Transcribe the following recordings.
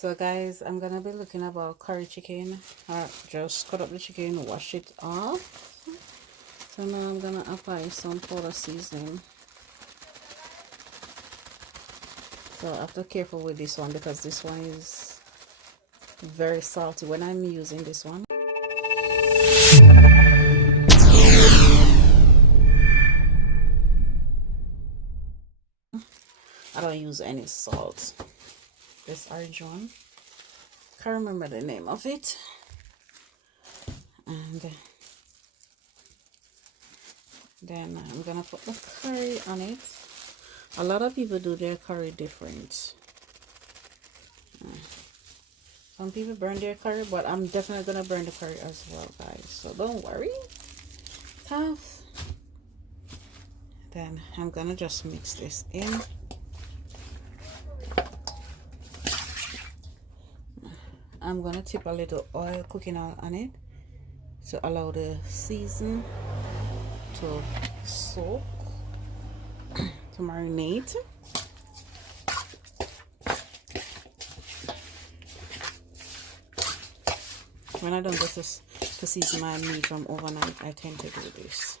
So guys, I'm gonna be looking about curry chicken. I just cut up the chicken, wash it off. So now I'm gonna apply some powder seasoning. So I have to be careful with this one because this one is very salty when I'm using this one. I don't use any salt. This orange one, can't remember the name of it. And then I'm gonna put the curry on it. A lot of people do their curry different. Some people burn their curry, but I'm definitely gonna burn the curry as well, guys, so don't worry. Tough. Then I'm gonna just mix this in. I'm gonna tip a little oil, cooking oil on it to allow the season to soak, to marinate. When I don't get to season my meat from overnight, I tend to do this.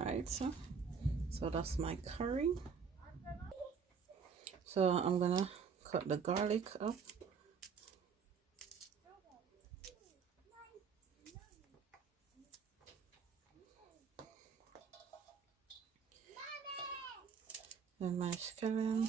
Alright, so that's my curry. So I'm gonna cut the garlic up. And my scallion.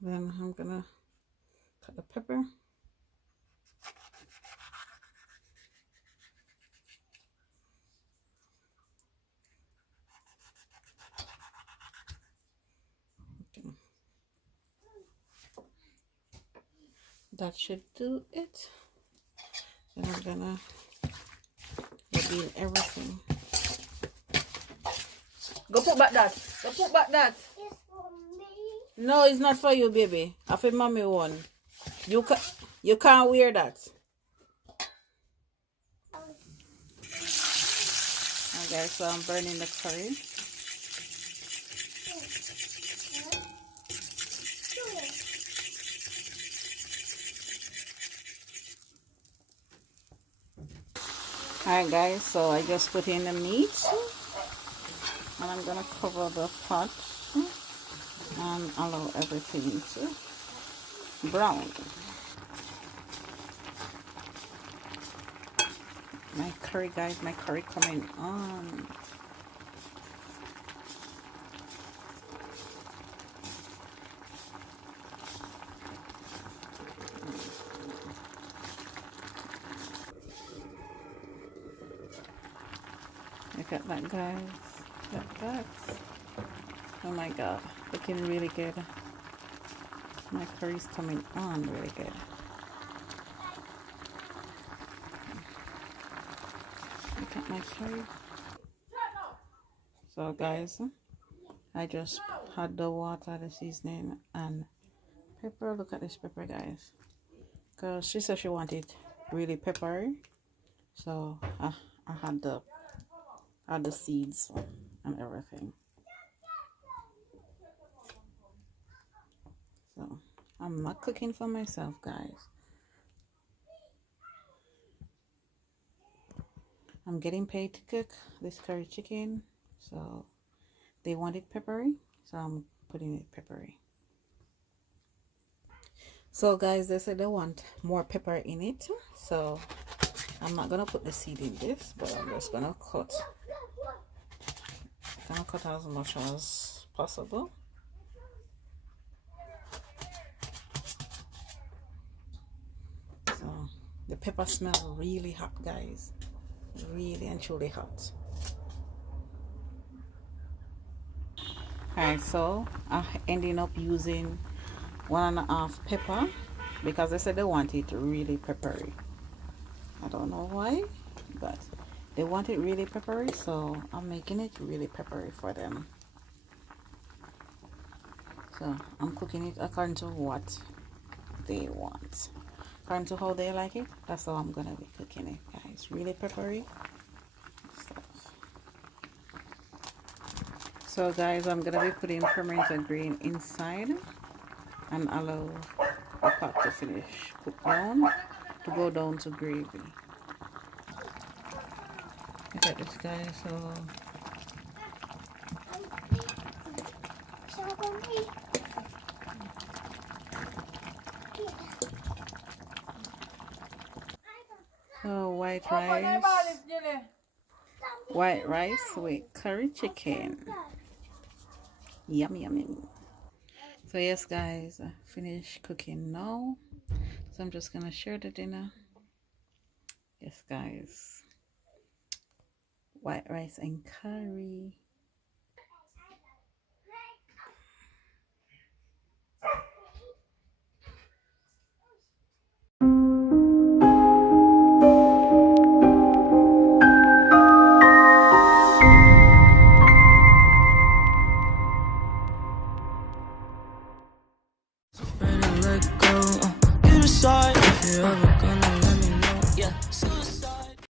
Then I'm gonna cut the pepper. Okay. That should do it. Then I'm gonna rub in everything. Go put back that. Go put back that. It's for me. No, it's not for you, baby. I feel mommy one. You can't wear that. Okay, so I'm burning the curry. Alright guys, so I just put in the meat. And I'm gonna cover the pot and allow everything to brown. My curry, guys, my curry coming on. Look at that, guys. Look at that. Oh my god, looking really good. My curry's coming on really good. Look at my curry. So guys, I just had the water, the seasoning, and pepper. Look at this pepper, guys. Because she said she wanted really peppery. So I had the seeds and everything. So I'm not cooking for myself, guys. I'm getting paid to cook this curry chicken, so they want it peppery, so I'm putting it peppery. So guys, they said they want more pepper in it, so I'm not gonna put the seed in this, but I'm just gonna cut as much as possible. pepper smell really hot, guys. Really and truly hot. Alright, so I ended up using 1.5 pepper because they said they want it really peppery. I don't know why, but they want it really peppery, so I'm making it really peppery for them. So I'm cooking it according to what they want, according to how they like it. That's how I'm gonna be cooking it, guys. Really peppery stuff. So guys, I'm gonna be putting pimento green inside and allow the pot to finish cook down, to go down to gravy. Look at this, guys. So white rice with curry chicken. Yummy, yummy. So yes, guys, I finished cooking now. So I'm just gonna share the dinner. Yes, guys. White rice and curry.